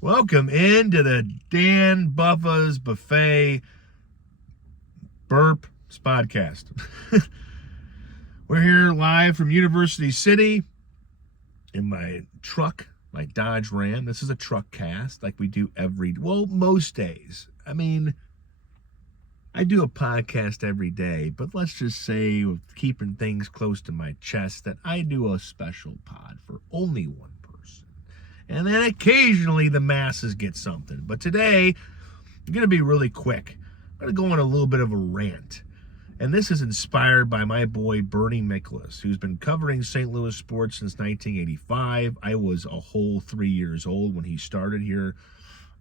Welcome into the Dan Buffa's Buffet Burp Podcast. We're here live from University City in my truck, my Dodge Ram. This is a truck cast like we do most days. I mean, I do a podcast every day, but let's just say, with keeping things close to my chest, that I do a special pod for only one person. And then occasionally the masses get something. But today, I'm going to be really quick. I'm going to go on a little bit of a rant. And this is inspired by my boy Bernie Miklasz, who's been covering St. Louis sports since 1985. I was a whole 3 years old when he started here.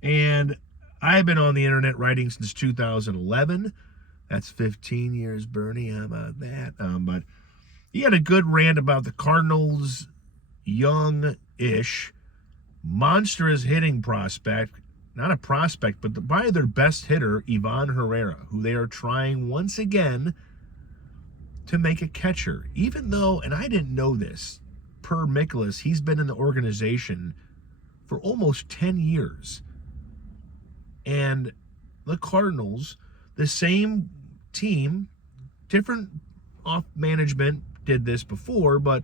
And I've been on the internet writing since 2011. That's 15 years, Bernie. How about that? But he had a good rant about the Cardinals' young-ish, monstrous hitting prospect. Not a prospect, but probably their best hitter, Ivan Herrera, who they are trying once again to make a catcher. Even though, and I didn't know this, per Miklasz, he's been in the organization for almost 10 years. And the Cardinals, the same team, different off management did this before, but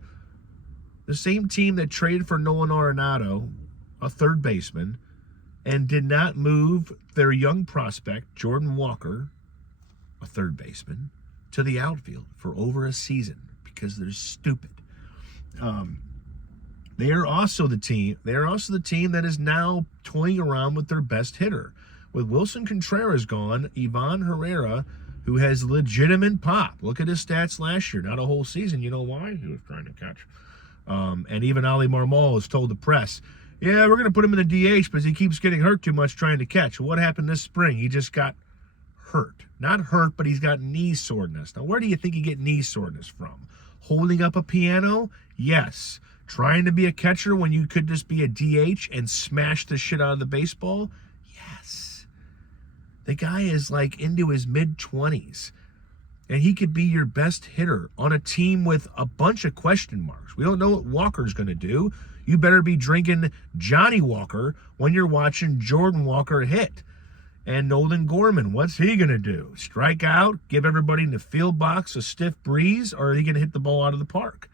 the same team that traded for Nolan Arenado, a third baseman, and did not move their young prospect, Jordan Walker, a third baseman, to the outfield for over a season because they're stupid. They are also the team that is now toying around with their best hitter. With Wilson Contreras gone, Ivan Herrera, who has legitimate pop. Look at his stats last year. Not a whole season. You know why? He was trying to catch. And even Ali Marmol has told the press, yeah, we're going to put him in the DH because he keeps getting hurt too much trying to catch. What happened this spring? He just got hurt. Not hurt, but he's got knee soreness. Now, where do you think you get knee soreness from? Holding up a piano? Yes. Trying to be a catcher when you could just be a DH and smash the shit out of the baseball? Yes. The guy is like into his mid-20s. And he could be your best hitter on a team with a bunch of question marks. We don't know what Walker's going to do. You better be drinking Johnny Walker when you're watching Jordan Walker hit. And Nolan Gorman, what's he going to do? Strike out? Give everybody in the field box a stiff breeze? Or are he going to hit the ball out of the park?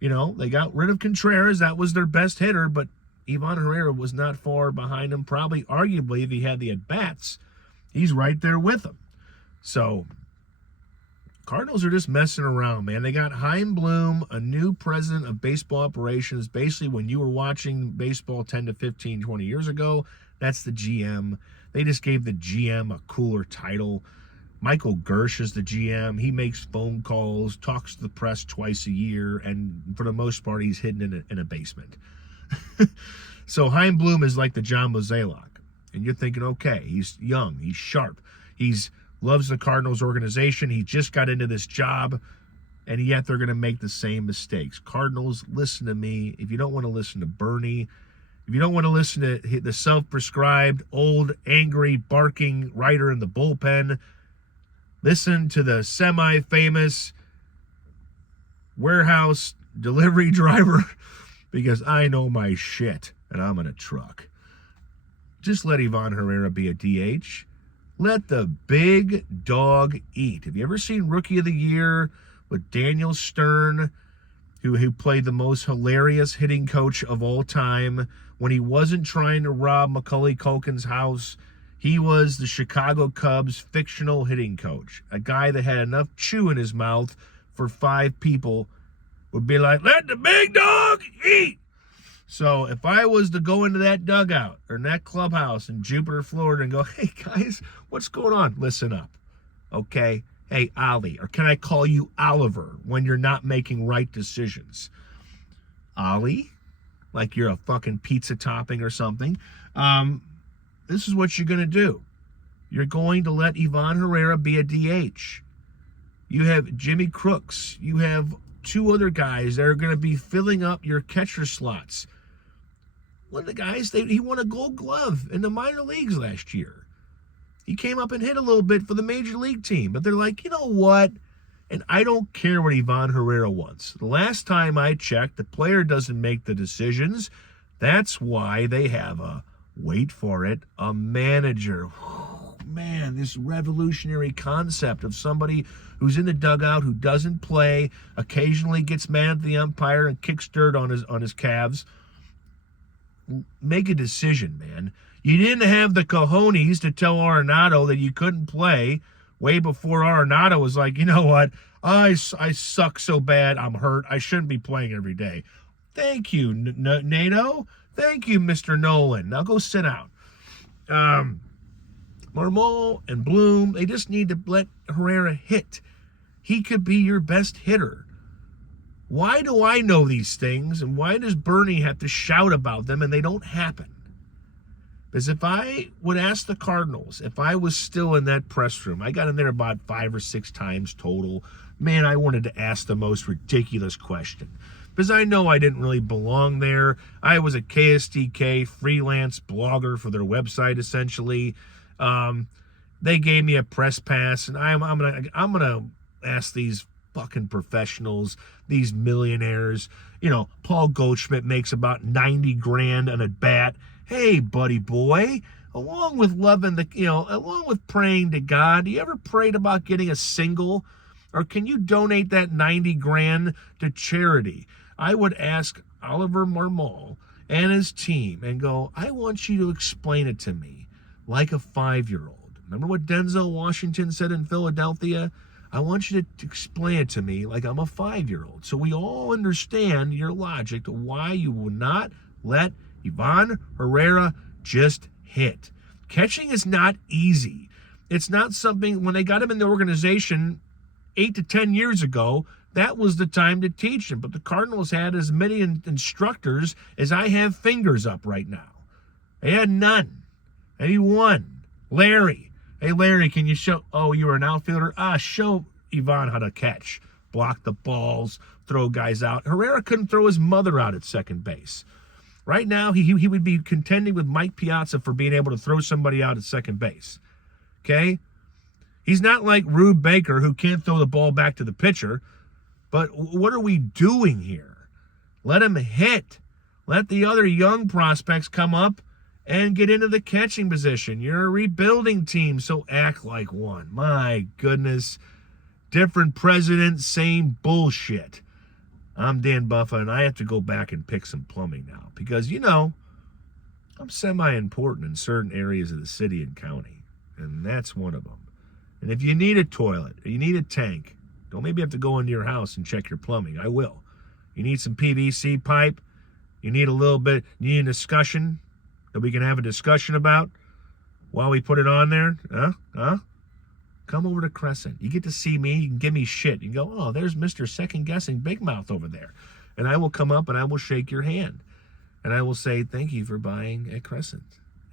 You know, they got rid of Contreras. That was their best hitter, but Ivan Herrera was not far behind him. Probably, arguably, if he had the at-bats, he's right there with him. So Cardinals are just messing around, man. They got Chaim Bloom, a new president of baseball operations. Basically, when you were watching baseball 10 to 15, 20 years ago, that's the GM. They just gave the GM a cooler title. Michael Gersh is the GM. He makes phone calls, talks to the press twice a year, and for the most part, he's hidden in a basement. So Chaim Bloom is like the John Mozeliak. And you're thinking, okay, he's young, he's sharp, loves the Cardinals organization. He just got into this job, and yet they're going to make the same mistakes. Cardinals, listen to me. If you don't want to listen to Bernie, if you don't want to listen to the self-prescribed, old, angry, barking writer in the bullpen, listen to the semi-famous warehouse delivery driver, because I know my shit, and I'm in a truck. Just let Ivan Herrera be a DH. Let the big dog eat. Have you ever seen Rookie of the Year with Daniel Stern, who played the most hilarious hitting coach of all time? When he wasn't trying to rob Macaulay Culkin's house, he was the Chicago Cubs' fictional hitting coach. A guy that had enough chew in his mouth for 5 people would be like, let the big dog eat. So if I was to go into that dugout or in that clubhouse in Jupiter, Florida, and go, hey, guys, what's going on? Listen up, okay? Hey, Ollie, or can I call you Oliver when you're not making right decisions? Ollie? Like you're a fucking pizza topping or something. This is what you're going to do. You're going to let Ivan Herrera be a DH. You have Jimmy Crooks. You have 2 other guys that are going to be filling up your catcher slots. One of the guys, he won a Gold Glove in the minor leagues last year. He came up and hit a little bit for the major league team, but they're like, you know what? And I don't care what Ivan Herrera wants. The last time I checked, the player doesn't make the decisions. That's why they have a wait for it, a manager. Man, this revolutionary concept of somebody who's in the dugout, who doesn't play, occasionally gets mad at the umpire and kicks dirt on his calves. Make a decision, man. You didn't have the cojones to tell Arenado that you couldn't play way before Arenado was like, you know what, I suck so bad, I'm hurt, I shouldn't be playing every day. Thank you, Nato. Thank you, Mr. Nolan. Now go sit down. Marmol and Bloom, they just need to let Herrera hit. He could be your best hitter. Why do I know these things, and why does Bernie have to shout about them and they don't happen? Because if I would ask the Cardinals, if I was still in that press room, I got in there about 5 or 6 times total. Man, I wanted to ask the most ridiculous question. Because I know I didn't really belong there. I was a KSTK freelance blogger for their website, essentially. They gave me a press pass, and I'm gonna ask these fucking professionals, these millionaires. You know, Paul Goldschmidt makes about 90 grand on a bat. Hey, buddy boy, along with along with praying to God, you ever prayed about getting a single? Or can you donate that 90 grand to charity? I would ask Oliver Marmol and his team and go, I want you to explain it to me like a 5-year-old. Remember what Denzel Washington said in Philadelphia? I want you to explain it to me like I'm a 5-year-old. So we all understand your logic to why you will not let Ivan Herrera just hit. Catching is not easy. It's not something, when they got him in the organization 8 to 10 years ago, that was the time to teach him. But the Cardinals had as many instructors as I have fingers up right now. They had none. Maybe one. Larry. Hey, Larry, can you show? Oh, you were an outfielder? Show Ivan how to catch. Block the balls, throw guys out. Herrera couldn't throw his mother out at second base. Right now, he would be contending with Mike Piazza for being able to throw somebody out at second base. Okay? He's not like Rube Baker, who can't throw the ball back to the pitcher. But what are we doing here? Let him hit. Let the other young prospects come up and get into the catching position. You're a rebuilding team, so act like one. My goodness. Different president, same bullshit. I'm Dan Buffa, and I have to go back and pick some plumbing now. Because, I'm semi-important in certain areas of the city and county. And that's one of them. And if you need a toilet, or you need a tank, don't maybe have to go into your house and check your plumbing. I will. You need some PVC pipe. You need you need a discussion that we can have a discussion about while we put it on there. Huh? Come over to Crescent. You get to see me. You can give me shit. You can go, oh, there's Mr. Second Guessing Big Mouth over there. And I will come up and I will shake your hand. And I will say, thank you for buying at Crescent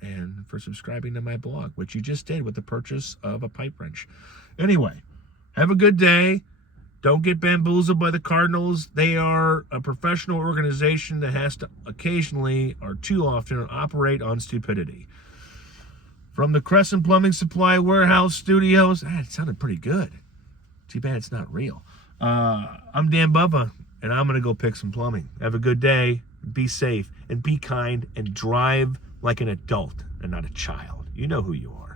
and for subscribing to my blog, which you just did with the purchase of a pipe wrench. Anyway, have a good day. Don't get bamboozled by the Cardinals. They are a professional organization that has to occasionally, or too often, operate on stupidity. From the Crescent Plumbing Supply Warehouse Studios, it sounded pretty good. Too bad it's not real. I'm Dan Bubba, and I'm going to go pick some plumbing. Have a good day. Be safe, and be kind, and drive like an adult and not a child. You know who you are.